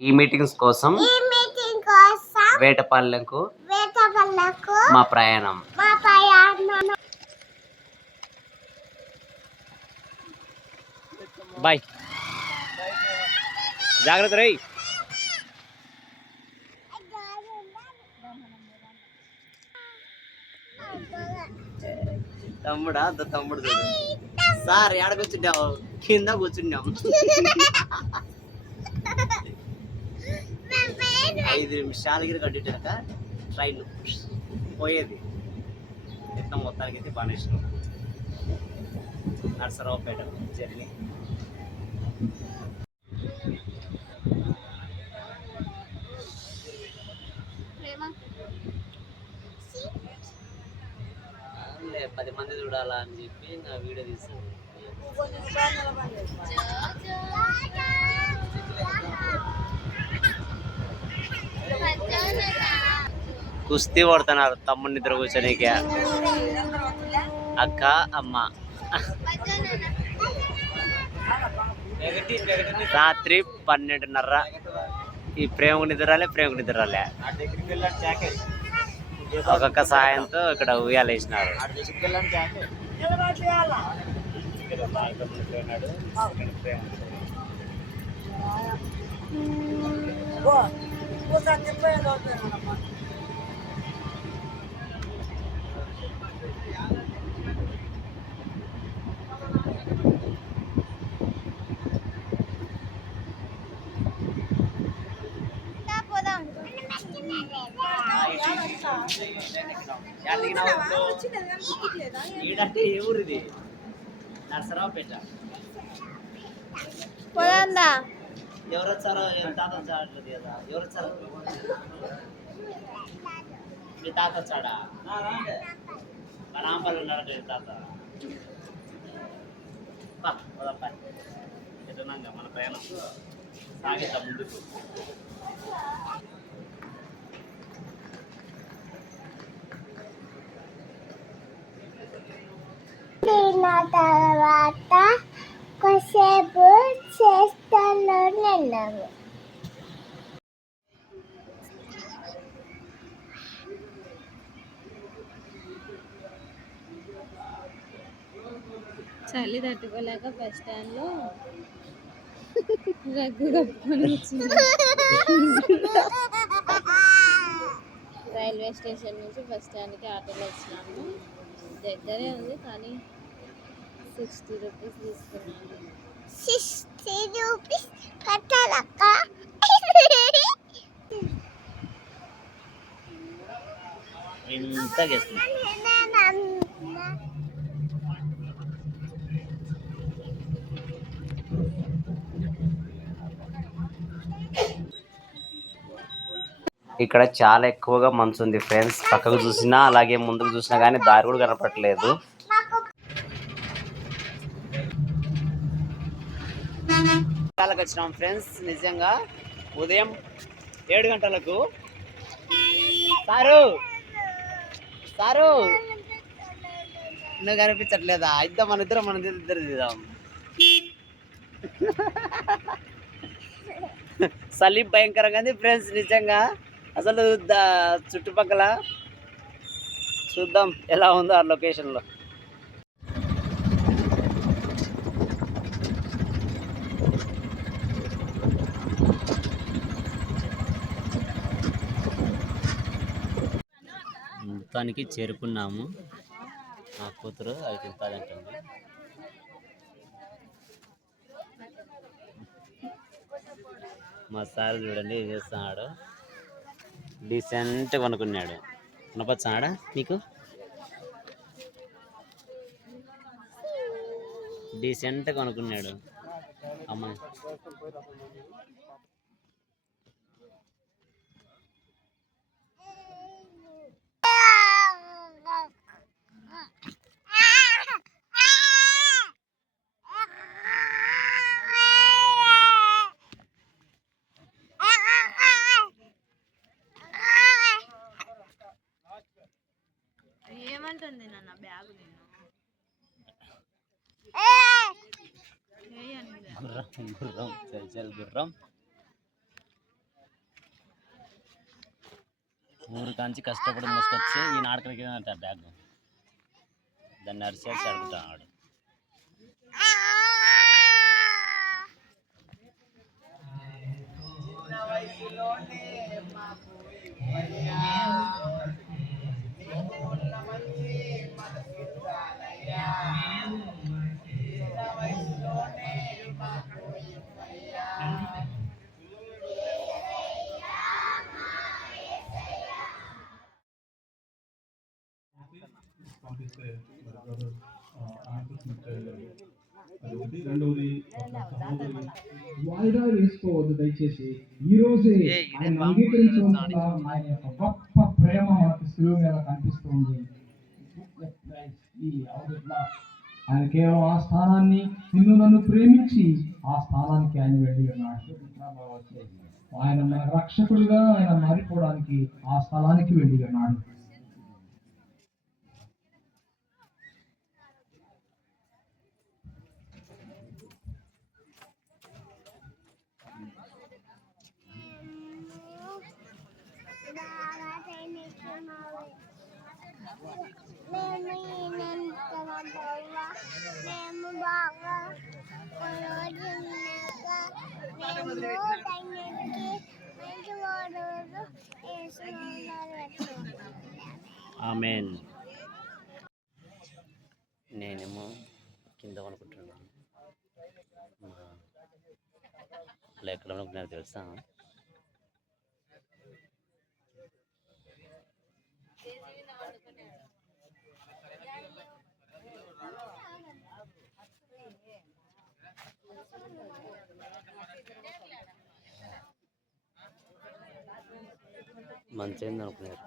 ఈ మీటింగ్స్ కోసం వేటపల్లెకు మా ప్రయాణం. బాయ్, జాగ్రత్త రై. తమ్ముడా, తమ్ముడు చూడు సార్. ఎడ కూర్చుంటావు? కింద కూర్చున్నాం. 5 నిమిషాలకి కట్టిటాక ట్రైన్ పోయేది. ఎత్తం మొత్తానికి అయితే బాగా ఇష్టం. నర్సరావుపేట జర్నీ. లే 10 మంది చూడాలా అని చెప్పి నా వీడియో తీసాను. కుస్తీ పడుతున్నారు తమ్ముడిని నిద్ర కూర్చొనికి. అక్క, అమ్మ. రాత్రి 12:30. ఈ ప్రేమకు నిద్రాలే, ప్రేమకు నిద్రాలే. ఒక్కొక్క సహాయంతో ఇక్కడ ఉయ్యాలు వేసినారు. ఈడంటే ఏ ఊరిది? నర్సరావుపేట. పోదా ఎవరు వచ్చారో తాత వచ్చాడట్లేదు కదా. ఎవరు వచ్చారు? మీ తాత వచ్చాడా? రాంపల్లి ఉన్నాడు తాత. ఎటున్నాక మన ప్రయాణం సాగిద్దాం ముందుకు. తర్వాత కొద్దిసేపు చేస్తాను నిన్నాము. చలి తట్టుకోలేక బస్ స్టాండ్లో రగ్గు కప్పుకొని వచ్చింది. రైల్వే స్టేషన్ నుంచి బస్ స్టాండ్కి ఆటోలో వచ్చినాము. దగ్గరే ఉంది కానీ 60 రూపీస్ తీసుకున్నాను. 60 రూపీస్ కట్టాలక్క. ఇంత ఇక్కడ చాలా ఎక్కువగా మంచు ఉంది ఫ్రెండ్స్. పక్కకు చూసినా అలాగే ముందుకు చూసినా కానీ దారి కూడా కనపడట్లేదు. వచ్చినాం ఫ్రెండ్స్. నిజంగా ఉదయం 7 గంటలకు. సారు సారు నువ్వు కనిపించట్లేదా? ఇద్దాం మన ఇద్దరు తీద్దాం. చలి భయంకరంగా ఉంది ఫ్రెండ్స్. నిజంగా అసలు చుట్టుపక్కల చూద్దాం ఎలా ఉందో ఆ లొకేషన్లో. మొత్తానికి చేరుకున్నాము. నా కూతురు అవి తింటాదంటుంది. మా సార్ చూడండి ఏం చేస్తున్నాడు. డీసెంట్గా కొనుక్కున్నాడు. కొనపచ్చాడా నీకు? డీసెంట్గా కొనుక్కున్నాడు. అమ్మ ఏమంటుంది నాన్న బ్యాగు? గుర్రం గుర్రం చల్ చల్ గుర్రం. ఊరు కాంచి కష్టపడి మోసుకొచ్చి ఈ నాటకాలకి బ్యాగ్ దాన్ని అరిసేసి అడుగుతాడు. పంపిస్తే మరి బ్రదర్ అదొకటి. రెండవది వాయిదా వేసుకోవద్దు దయచేసి. ఈ రోజే ఆయన అంగీకరించవలసిన ఆయన యొక్క గొప్ప ప్రేమ మనకు శిలువ మీద కనిపిస్తుంది. ఆయన కేవలం ఆ స్థానాన్ని నిన్ను నన్ను ప్రేమించి ఆ స్థానానికి ఆయన వెళ్ళి ఉన్నాడు. ఆయన మన రక్షకుడిగా ఆయన మారిపోవడానికి ఆ స్థలానికి వెళ్ళి ఉన్నాడు. మేము బాగా ఆమేన్. నేనేమో కింద అనుకుంటున్నాను. అలా ఎక్కడ అనుకున్నారు తెలుసా? మంచిగా అనుకున్నారు.